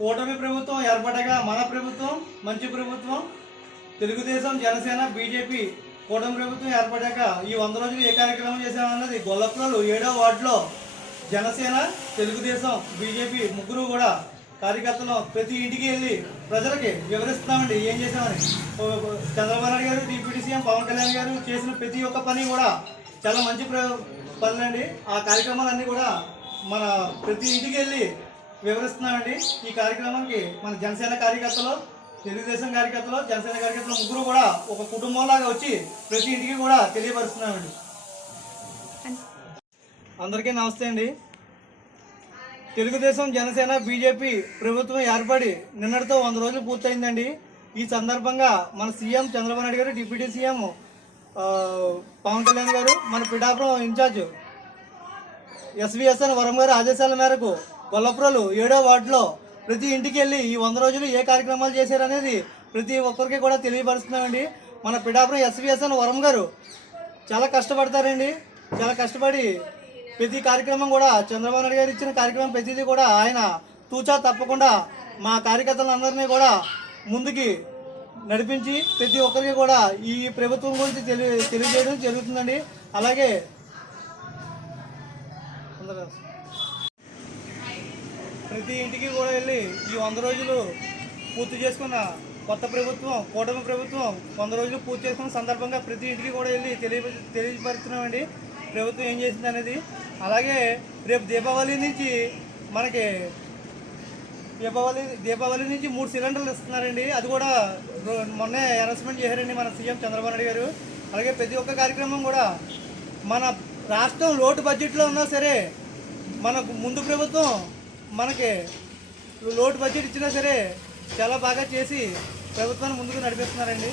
కూటమి ప్రభుత్వం ఏర్పడగా మన ప్రభుత్వం మంచి ప్రభుత్వం తెలుగుదేశం జనసేన బీజేపీ కూటమి ప్రభుత్వం ఏర్పడాక ఈ 100 రోజులు ఏ కార్యక్రమం చేశామన్నది గొల్లపురలు 7వ వార్డులో జనసేన తెలుగుదేశం బీజేపీ ముగ్గురు కూడా కార్యకర్తలు ప్రతి ఇంటికి వెళ్ళి ప్రజలకి వివరిస్తున్నామండి ఏం చేశామని. చంద్రబాబు నాయుడు గారు డిప్యూటీ సీఎం పవన్ కళ్యాణ్ గారు చేసిన ప్రతి ఒక్క పని కూడా చాలా మంచి పనులండి. ఆ కార్యక్రమాలన్నీ కూడా మన ప్రతి ఇంటికి వెళ్ళి వివరిస్తున్నామండి. ఈ కార్యక్రమానికి మన జనసేన కార్యకర్తలు తెలుగుదేశం కార్యకర్తలు జనసేన కార్యకర్తలు ముగ్గురు కూడా ఒక కుటుంబంలాగా వచ్చి ప్రతి ఇంటికి కూడా తెలియపరుస్తున్నామండి. అందరికీ నమస్తే అండి. తెలుగుదేశం జనసేన బీజేపీ ప్రభుత్వం ఏర్పడి నిన్నటితో 100 రోజులు పూర్తయిందండి. ఈ సందర్భంగా మన సీఎం చంద్రబాబు నాయుడు గారు డిప్యూటీ సీఎం పవన్ కళ్యాణ్ గారు మన పిఠాపురం ఇన్ఛార్జ్ ఎస్విఎస్ఎన్ వరం గారి ఆదేశాల మేరకు గొల్లపురలు 7వ వార్డులో ప్రతి ఇంటికి వెళ్ళి ఈ 100 రోజులు ఏ కార్యక్రమాలు చేశారనేది ప్రతి ఒక్కరికి కూడా తెలియపరుస్తున్నామండి. మన పిఠాపురం ఎస్విఎస్ఎన్ వరం గారు చాలా కష్టపడతారండి. చాలా కష్టపడి ప్రతి కార్యక్రమం కూడా చంద్రబాబు నాయుడు గారు ఇచ్చిన కార్యక్రమం ప్రతిదీ కూడా ఆయన తూచా తప్పకుండా మా కార్యకర్తలందరినీ కూడా ముందుకి నడిపించి ప్రతి ఒక్కరికి కూడా ఈ ప్రభుత్వం గురించి తెలియజేయడం జరుగుతుందండి. అలాగే ప్రతి ఇంటికి కూడా వెళ్ళి ఈ 100 రోజులు పూర్తి చేసుకున్న కొత్త ప్రభుత్వం కూటమి ప్రభుత్వం 100 రోజులు పూర్తి చేసుకున్న సందర్భంగా ప్రతి ఇంటికి కూడా వెళ్ళి తెలియపరుస్తున్నామండి ప్రభుత్వం ఏం చేసింది అనేది. అలాగే రేపు దీపావళి నుంచి మనకి దీపావళి నుంచి 3 సిలిండర్లు ఇస్తున్నారండి. అది కూడా మొన్నే అనౌన్స్మెంట్ చేశారండి మన సీఎం చంద్రబాబు నాయుడు గారు. అలాగే ప్రతి ఒక్క కార్యక్రమం కూడా మన రాష్ట్రం లోటు బడ్జెట్లో ఉన్నా సరే మనకు ముందు ప్రభుత్వం మనకి లోటు బడ్జెట్ ఇచ్చినా సరే చాలా బాగా చేసి ప్రభుత్వాన్ని ముందుకు నడిపిస్తున్నారండి.